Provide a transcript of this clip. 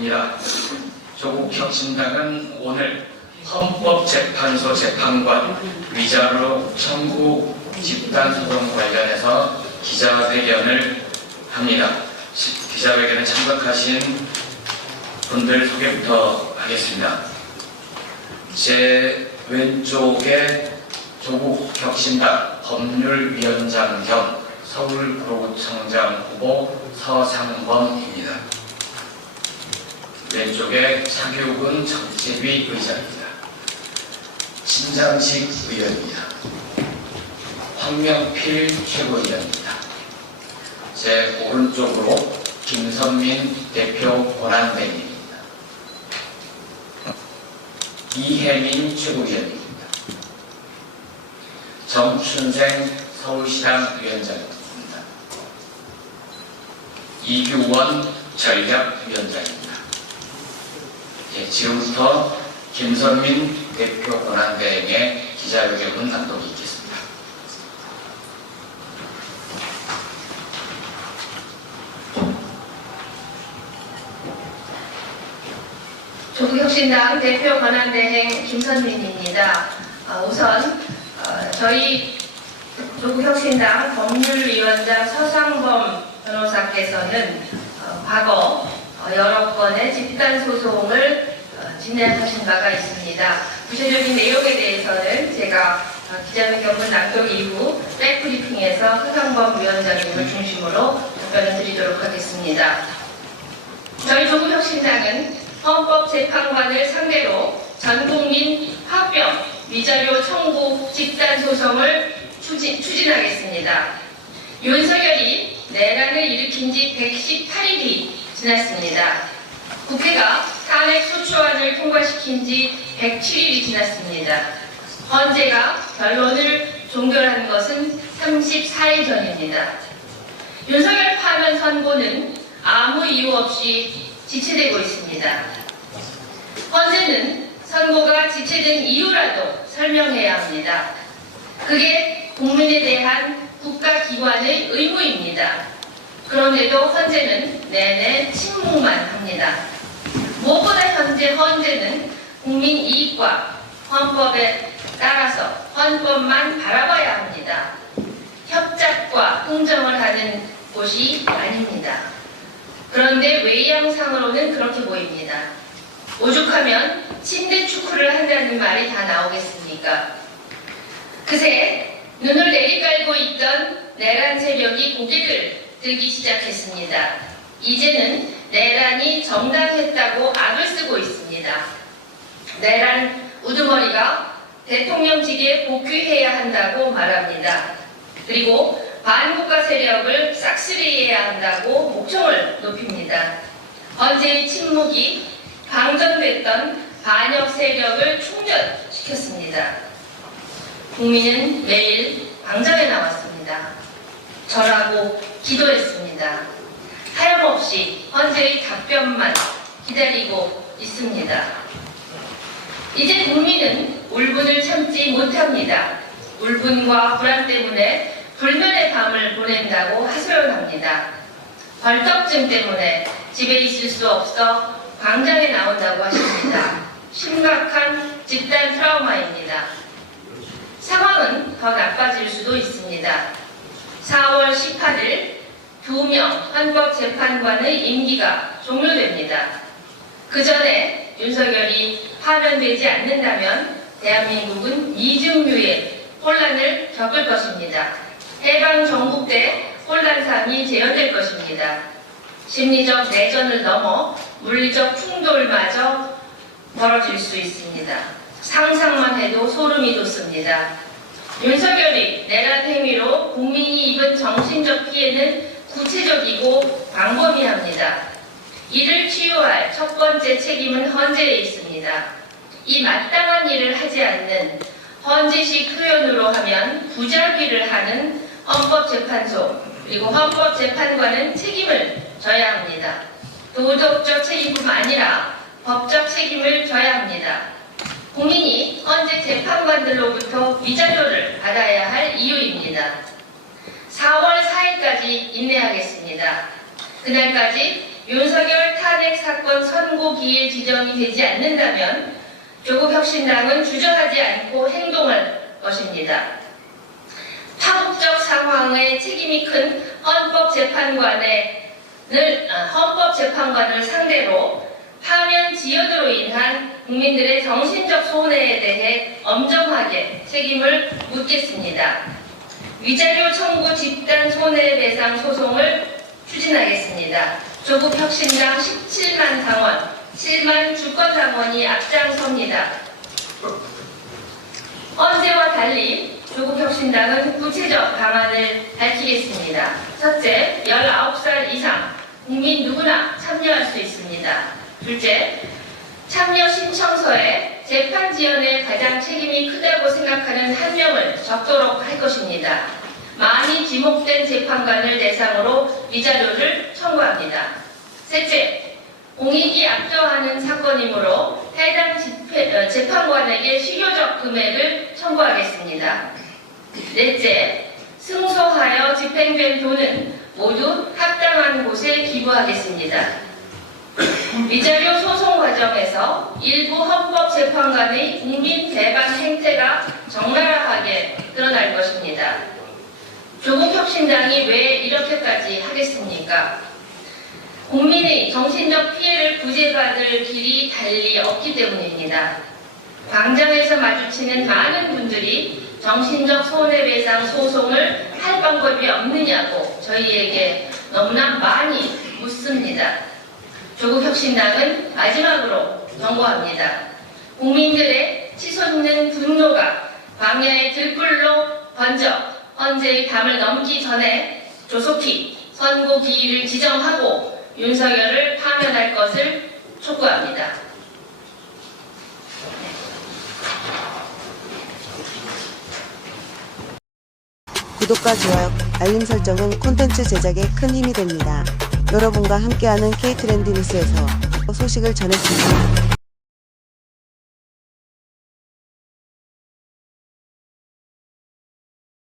입니다. 조국 혁신당은 오늘 헌법재판소 재판관 위자료 청구 집단소송 관련해서 기자회견을 합니다. 기자회견에 참석하신 분들 소개부터 하겠습니다. 제 왼쪽에 조국 혁신당 법률위원장 겸 서울구청장 후보 서상범입니다. 왼쪽에 차교근 정책위 의장입니다. 신장식 의원입니다. 황명필 최고위원입니다. 제 오른쪽으로 김선민 대표 권한대행입니다. 이혜민 최고위원입니다. 정춘생 서울시당 위원장입니다. 이규원 전략위원장입니다. 지금부터 김선민 대표 권한대행의 기자회견문 낭독이 있겠습니다. 조국혁신당 대표 권한대행 김선민입니다. 우선 저희 조국혁신당 법률위원장 서상범 변호사께서는 과거 여러 건의 집단소송을 진행하신 바가 있습니다. 구체적인 내용에 대해서는 제가 기자회견문 낭독 이후 백브리핑에서 서상범 위원장님을 중심으로 답변을 드리도록 하겠습니다. 저희 조국혁신당은 헌법재판관을 상대로 전국민 파병, 위자료 청구 집단소송을 추진하겠습니다. 윤석열이 내란을 일으킨 지 118일이 지났습니다. 국회가 탄핵소추안을 통과시킨 지 107일이 지났습니다. 헌재가 결론을 종결한 것은 34일 전입니다. 윤석열 파면 선고는 아무 이유 없이 지체되고 있습니다. 헌재는 선고가 지체된 이유라도 설명해야 합니다. 그게 국민에 대한 국가기관의 의무입니다. 그런데도 헌재는 내내 침묵만 합니다. 무엇보다 현재 헌재는 국민 이익과 헌법에 따라서 헌법만 바라봐야 합니다. 협작과 흥정을 하는 곳이 아닙니다. 그런데 외양상으로는 그렇게 보입니다. 오죽하면 침대 축구를 한다는 말이 다 나오겠습니까? 그새 눈을 내리깔고 있던 내란 세력이 고개를 들기 시작했습니다. 이제는 내란이 정당했다고 악을 쓰고 있습니다. 내란 우두머리가 대통령직에 복귀해야 한다고 말합니다. 그리고 반국가 세력을 싹쓸이해야 한다고 목청을 높입니다. 헌재의 침묵이 방전됐던 반역 세력을 충전시켰습니다. 국민은 매일 광장에 나왔습니다. 절하고 기도했습니다. 하염없이 헌재의 답변만 기다리고 있습니다. 이제 국민은 울분을 참지 못합니다. 울분과 불안 때문에 불면의 밤을 보낸다고 하소연합니다. 벌떡증 때문에 집에 있을 수 없어 광장에 나온다고 하십니다. 심각한 집단 트라우마입니다. 상황은 더 나빠질 수도 있습니다. 4월 18일 2명 헌법재판관의 임기가 종료됩니다. 그 전에 윤석열이 파면되지 않는다면 대한민국은 이중류의 혼란을 겪을 것입니다. 해방 전국 때 혼란상이 재현될 것입니다. 심리적 내전을 넘어 물리적 충돌마저 벌어질 수 있습니다. 상상만 해도 소름이 돋습니다. 윤석열이 내란 행위로 국민이 입은 정신적 피해는 구체적이고 광범위합니다. 이를 치유할 첫 번째 책임은 헌재에 있습니다. 이 마땅한 일을 하지 않는 헌재식 표현으로 하면 부작위를 하는 헌법재판소 그리고 헌법재판관은 책임을 져야 합니다. 도덕적 책임뿐만 아니라 법적 책임을 져야 합니다. 국민이 헌재 재판관들로부터 위자료를 받아야 할 이유입니다. 4월 4일까지 인내하겠습니다. 그날까지 윤석열 탄핵 사건 선고기일 지정이 되지 않는다면 조국혁신당은 주저하지 않고 행동할 것입니다. 파국적 상황에 책임이 큰 헌법재판관을 상대로 파면 지연으로 인한 국민들의 정신적 손해에 대해 엄정하게 책임을 묻겠습니다. 위자료 청구 집단 손해배상 소송을 추진하겠습니다. 조국혁신당 17만 당원, 7만 주권당원이 앞장섭니다. 언제와 달리 조국혁신당은 구체적 방안을 밝히겠습니다. 첫째, 19살 이상 국민 누구나 참여할 수 있습니다. 둘째, 참여 신청서에 재판 지연에 가장 책임이 크다고 생각하는 한 명을 적도록 할 것입니다. 많이 지목된 재판관을 대상으로 위자료를 청구합니다. 셋째, 공익이 압도하는 사건이므로 해당 재판관에게 실효적 금액을 청구하겠습니다. 넷째, 승소하여 집행된 돈은 모두 합당한 곳에 기부하겠습니다. 위자료 소송 과정에서 일부 헌법재판관의 국민 배반 행태가 적나라하게 드러날 것입니다. 조국혁신당이 왜 이렇게까지 하겠습니까? 국민의 정신적 피해를 구제받을 길이 달리 없기 때문입니다. 광장에서 마주치는 많은 분들이 정신적 손해배상 소송을 할 방법이 없느냐고 저희에게 너무나 많이 묻습니다. 조국혁신당은 마지막으로 경고합니다. 국민들의 치솟는 분노가 광야의 들불로 번져 헌재의 담을 넘기 전에 조속히 선고기일을 지정하고 윤석열을 파면할 것을 촉구합니다. 구독과 좋아요, 알림 설정은 콘텐츠 제작에 큰 힘이 됩니다. 여러분과 함께하는 K트렌드 뉴스에서 소식을 전했습니다.